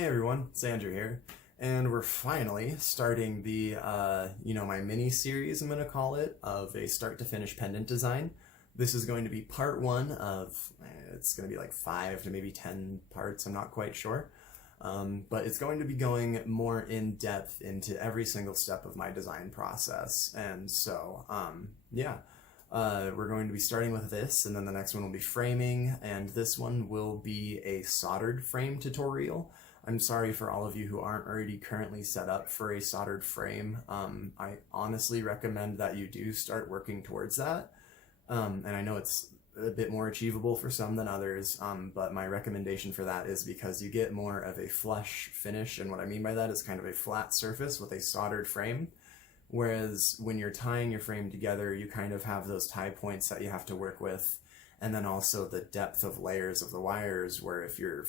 Hey everyone, it's Andrew here, and we're finally starting the, my mini series, I'm going to call it, of a start to finish pendant design. This is going to be part one of, it's going to be like 5 to maybe 10 parts, I'm not quite sure. But it's going to be going more in depth into every single step of my design process. And so, we're going to be starting with this, and then the next one will be framing, and this one will be a soldered frame tutorial. I'm sorry for all of you who aren't already currently set up for a soldered frame. I honestly recommend that you do start working towards that. And I know it's a bit more achievable for some than others, but my recommendation for that is because you get more of a flush finish, and what I mean by that is kind of a flat surface with a soldered frame. Whereas when you're tying your frame together, you kind of have those tie points that you have to work with, and then also the depth of layers of the wires, where if you're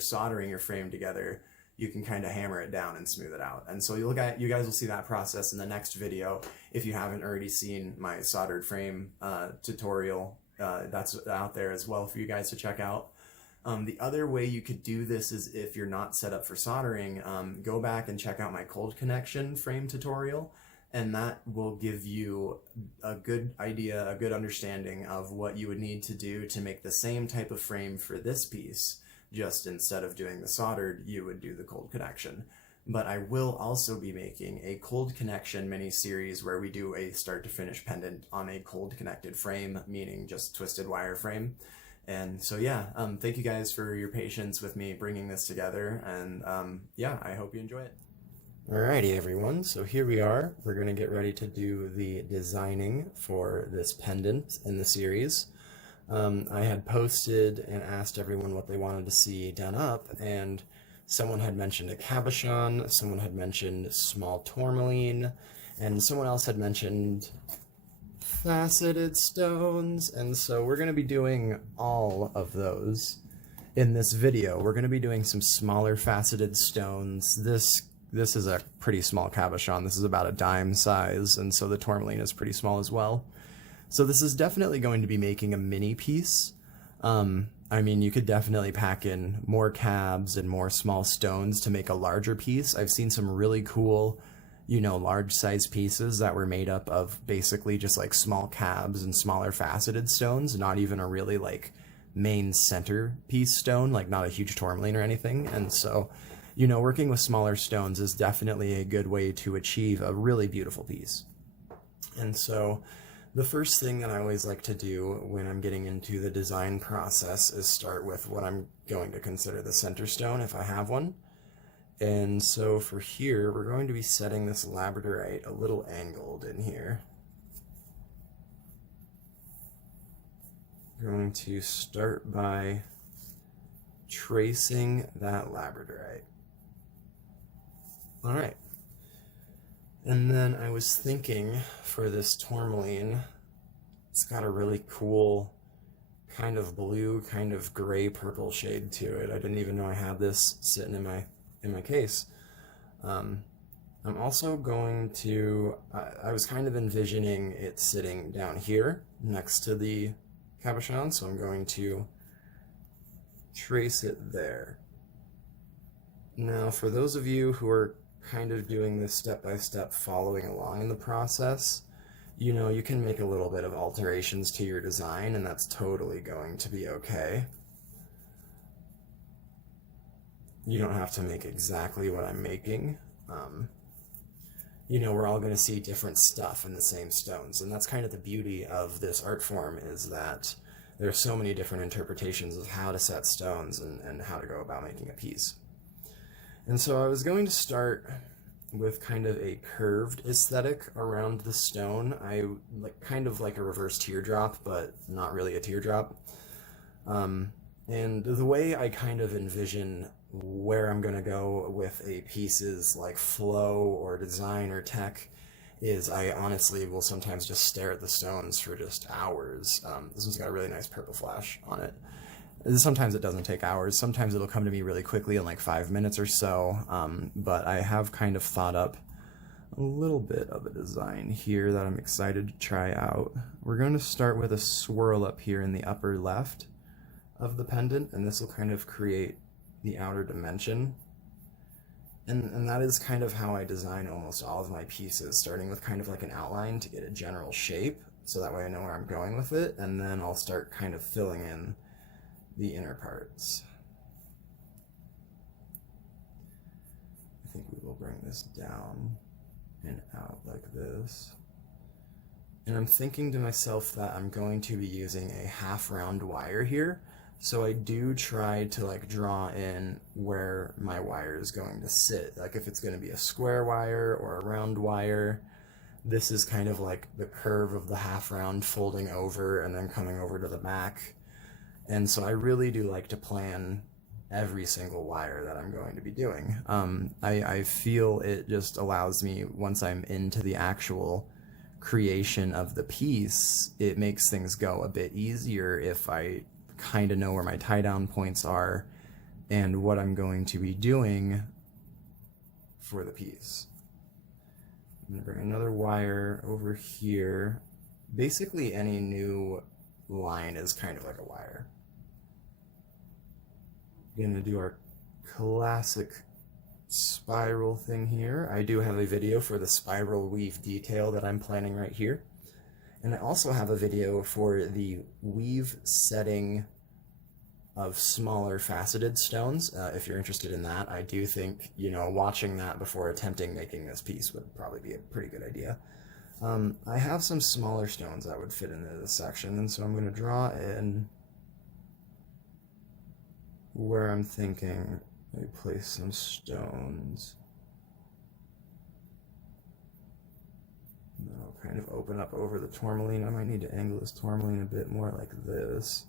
soldering your frame together, you can kind of hammer it down and smooth it out. And so you guys will see that process in the next video. If you haven't already seen my soldered frame tutorial, that's out there as well for you guys to check out. The other way you could do this is, if you're not set up for soldering, go back and check out my cold connection frame tutorial, and that will give you a good idea, a good understanding of what you would need to do to make the same type of frame for this piece. Just instead of doing the soldered, you would do the cold connection. But I will also be making a cold connection mini series where we do a start to finish pendant on a cold connected frame, meaning just twisted wire frame. And so thank you guys for your patience with me bringing this together, and I hope you enjoy it. Alrighty everyone, so here we are. We're going to get ready to do the designing for this pendant in the series. I had posted and asked everyone what they wanted to see done up, and someone had mentioned a cabochon, someone had mentioned small tourmaline, and someone else had mentioned faceted stones. And so we're going to be doing all of those in this video. We're going to be doing some smaller faceted stones. This is a pretty small cabochon. This is about a dime size, and so the tourmaline is pretty small as well. So this is definitely going to be making a mini piece. I mean, you could definitely pack in more cabs and more small stones to make a larger piece. I've seen some really cool, large size pieces that were made up of basically just like small cabs and smaller faceted stones, not even a really like main center piece stone, like not a huge tourmaline or anything. And so, working with smaller stones is definitely a good way to achieve a really beautiful piece. And so the first thing that I always like to do when I'm getting into the design process is start with what I'm going to consider the center stone, if I have one. And so for here, we're going to be setting this labradorite a little angled in here. I'm going to start by tracing that labradorite. All right. And then I was thinking for this tourmaline, it's got a really cool kind of blue, kind of gray purple shade to it. I didn't even know I had this sitting in my case. I'm also going to, I was kind of envisioning it sitting down here next to the cabochon, so I'm going to trace it there. Now, for those of you who are kind of doing this step-by-step, following along in the process, you can make a little bit of alterations to your design, and that's totally going to be okay. You don't have to make exactly what I'm making. We're all going to see different stuff in the same stones, and that's kind of the beauty of this art form, is that there are so many different interpretations of how to set stones and how to go about making a piece. And so I was going to start with kind of a curved aesthetic around the stone. I kind of like a reverse teardrop, but not really a teardrop. And the way I kind of envision where I'm going to go with a piece's like flow or design or tech is, I honestly will sometimes just stare at the stones for just hours. This one's got a really nice purple flash on it. Sometimes it doesn't take hours. Sometimes it'll come to me really quickly in like 5 minutes or so. But I have kind of thought up a little bit of a design here that I'm excited to try out. We're going to start with a swirl up here in the upper left of the pendant, and this will kind of create the outer dimension And that is kind of how I design almost all of my pieces, starting with kind of like an outline to get a general shape, so that way I know where I'm going with it, and then I'll start kind of filling in the inner parts. I think we will bring this down and out like this. And I'm thinking to myself that I'm going to be using a half round wire here. So I do try to like draw in where my wire is going to sit. Like if it's going to be a square wire or a round wire, this is kind of like the curve of the half round folding over and then coming over to the back. And so I really do like to plan every single wire that I'm going to be doing. I feel it just allows me, once I'm into the actual creation of the piece, it makes things go a bit easier if I kind of know where my tie down points are and what I'm going to be doing for the piece. I'm going to bring another wire over here. Basically any new line is kind of like a wire. We're going to do our classic spiral thing here. I do have a video for the spiral weave detail that I'm planning right here. And I also have a video for the weave setting of smaller faceted stones. If you're interested in that, I do think, you know, watching that before attempting making this piece would probably be a pretty good idea. I have some smaller stones that would fit into this section, and so I'm going to draw in where I'm thinking I place some stones. And that'll kind of open up over the tourmaline. I might need to angle this tourmaline a bit more like this.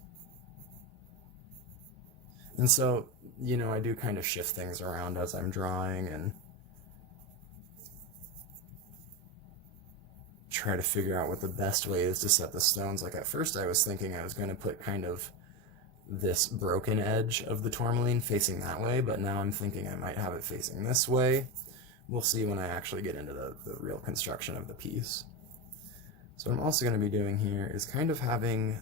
And so, you know, I do kind of shift things around as I'm drawing and try to figure out what the best way is to set the stones. Like at first I was thinking I was going to put kind of this broken edge of the tourmaline facing that way, but now I'm thinking I might have it facing this way. We'll see when I actually get into the real construction of the piece. So what I'm also going to be doing here is kind of having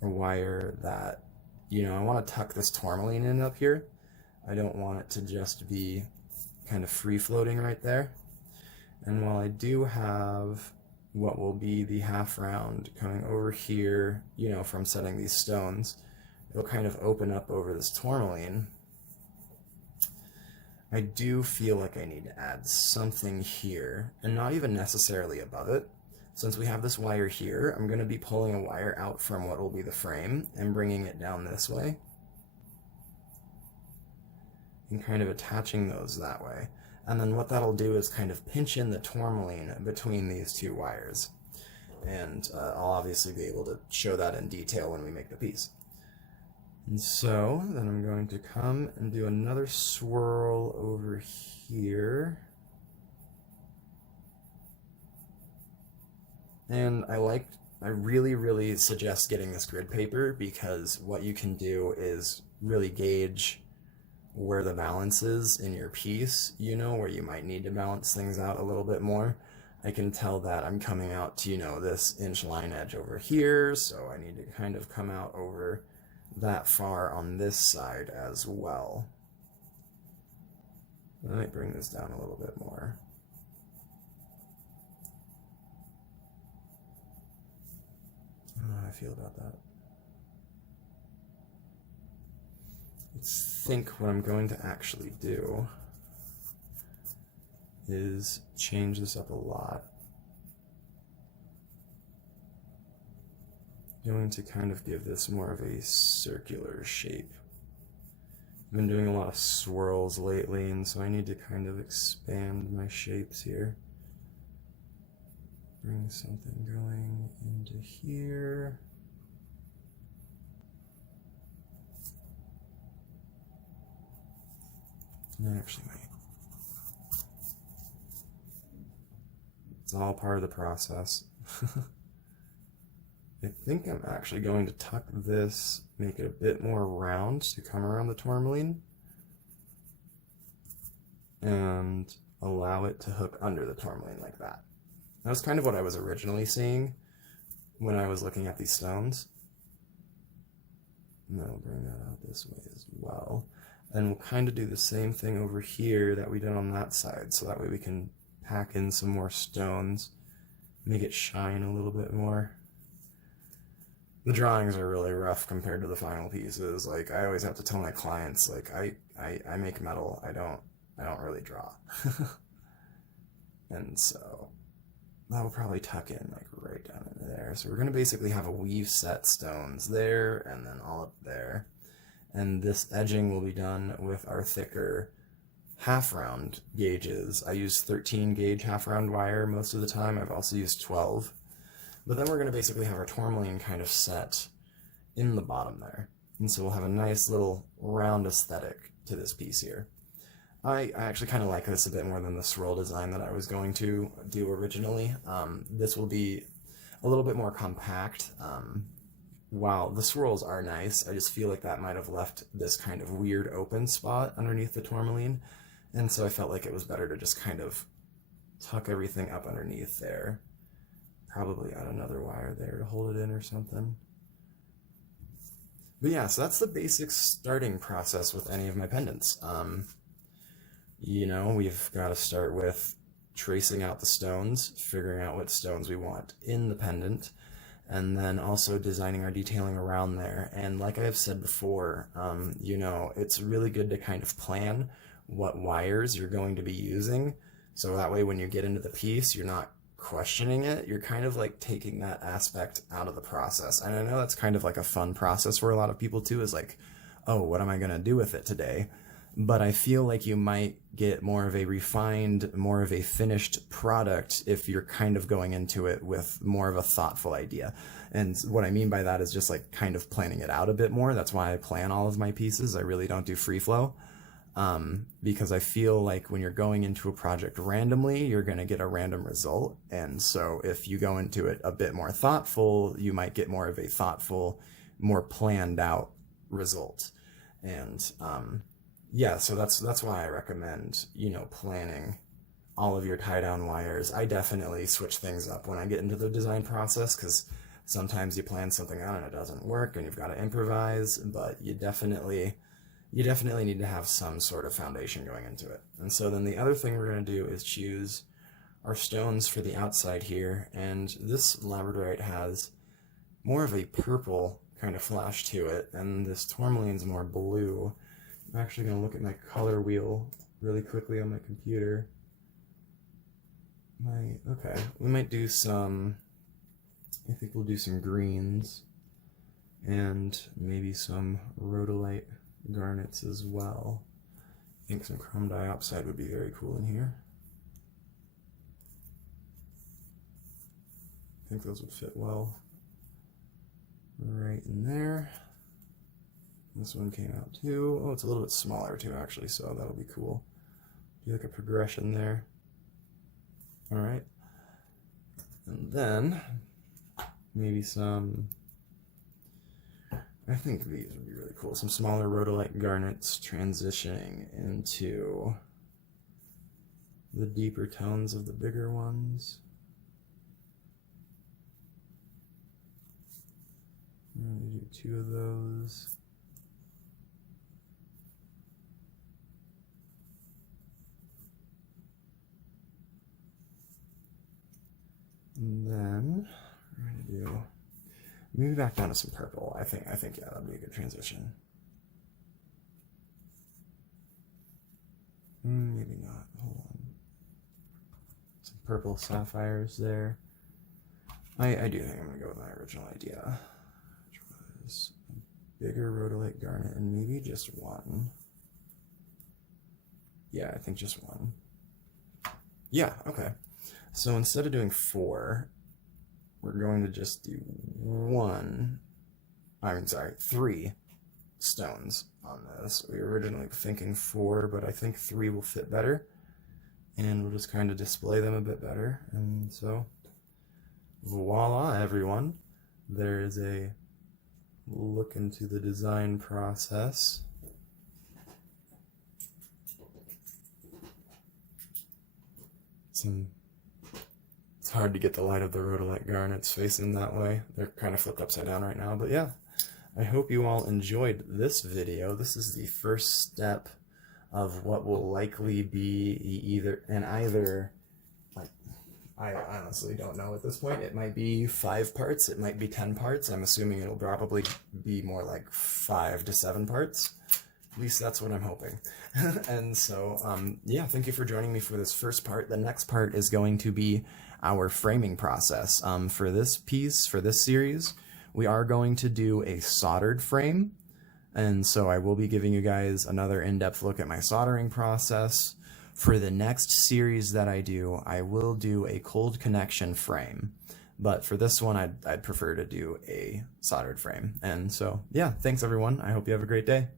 a wire that, you know, I want to tuck this tourmaline in up here. I don't want it to just be kind of free floating right there. And while I do have what will be the half round coming over here, you know, from setting these stones, it'll kind of open up over this tourmaline. I do feel like I need to add something here, and not even necessarily above it. Since we have this wire here, I'm going to be pulling a wire out from what will be the frame and bringing it down this way. And kind of attaching those that way. And then what that'll do is kind of pinch in the tourmaline between these two wires. And I'll obviously be able to show that in detail when we make the piece. And so then I'm going to come and do another swirl over here. And I really suggest getting this grid paper, because what you can do is really gauge where the balance is in your piece, you know, where you might need to balance things out a little bit more. I can tell that I'm coming out to, you know, this inch line edge over here, so I need to kind of come out over that far on this side as well. I might bring this down a little bit more. I don't know how I feel about that. Let's think what I'm going to actually do is change this up a lot. I'm going to kind of give this more of a circular shape. I've been doing a lot of swirls lately, and so I need to kind of expand my shapes here. Bring something going into here. And actually, it's all part of the process. I think I'm actually going to tuck this, make it a bit more round to come around the tourmaline, and allow it to hook under the tourmaline like that. That was kind of what I was originally seeing when I was looking at these stones. And then I'll bring that out this way as well. And we'll kind of do the same thing over here that we did on that side, so that way we can pack in some more stones, make it shine a little bit more. The drawings are really rough compared to the final pieces. Like, I always have to tell my clients, like, I make metal, I don't really draw. And so that'll probably tuck in like right down into there. So we're going to basically have a weave set stones there and then all up there. And this edging will be done with our thicker half round gauges. I use 13 gauge half round wire most of the time. I've also used 12. But then we're going to basically have our tourmaline kind of set in the bottom there. And so we'll have a nice little round aesthetic to this piece here. I actually kind of like this a bit more than the swirl design that I was going to do originally. This will be a little bit more compact. While the swirls are nice, I just feel like that might have left this kind of weird open spot underneath the tourmaline. And so I felt like it was better to just kind of tuck everything up underneath there. Probably add another wire there to hold it in or something. But yeah, so that's the basic starting process with any of my pendants. You know, we've got to start with tracing out the stones, figuring out what stones we want in the pendant, and then also designing our detailing around there. And like I have said before, you know, it's really good to kind of plan what wires you're going to be using, so that way when you get into the piece, you're not questioning it. You're kind of like taking that aspect out of the process. And I know that's kind of like a fun process for a lot of people too, is like, oh, what am I going to do with it today? But I feel like you might get more of a refined, more of a finished product if you're kind of going into it with more of a thoughtful idea. And what I mean by that is just like kind of planning it out a bit more. That's why I plan all of my pieces. I really don't do free flow. Because I feel like when you're going into a project randomly, you're going to get a random result. And so if you go into it a bit more thoughtful, you might get more of a thoughtful, more planned out result. And, yeah, so that's why I recommend, you know, planning all of your tie-down wires. I definitely switch things up when I get into the design process, because sometimes you plan something out and it doesn't work and you've got to improvise, but you definitely need to have some sort of foundation going into it. And so then the other thing we're going to do is choose our stones for the outside here, and this labradorite has more of a purple kind of flash to it, and this tourmaline's more blue. I'm actually going to look at my color wheel really quickly on my computer. Okay, we might do some, I think we'll do some greens and maybe some rhodolite garnets as well. I think some chrome diopside would be very cool in here. I think those would fit well right in there. This one came out too. Oh, it's a little bit smaller too, actually, so that'll be cool. Do like a progression there. All right. And then maybe some, I think these would be really cool. Some smaller rhodolite garnets transitioning into the deeper tones of the bigger ones. I'm going to do 2 of those. And then we're going to do, maybe back down to some purple. I think yeah, that'd be a good transition. Maybe not. Hold on. Some purple sapphires there. I do think I'm going to go with my original idea, which was a bigger rhodolite garnet and maybe just 1. Yeah, I think just 1. Yeah, okay. So instead of doing 4, we're going to just do 3 stones on this. We were originally thinking 4, but I think 3 will fit better. And we'll just kind of display them a bit better. And so, voila, everyone. There is a look into the design process. It's hard to get the light of the rhodolite garnets facing that way. They're kind of flipped upside down right now, but yeah. I hope you all enjoyed this video. This is the first step of what will likely be either like, I honestly don't know at this point. It might be 5 parts, it might be 10 parts. I'm assuming it'll probably be more like 5 to 7 parts. At least that's what I'm hoping. And so, yeah, thank you for joining me for this first part. The next part is going to be our framing process. For this piece, for this series, we are going to do a soldered frame. And so I will be giving you guys another in-depth look at my soldering process. For the next series that I do, I will do a cold connection frame. But for this one, I'd prefer to do a soldered frame. And so, yeah, thanks everyone. I hope you have a great day.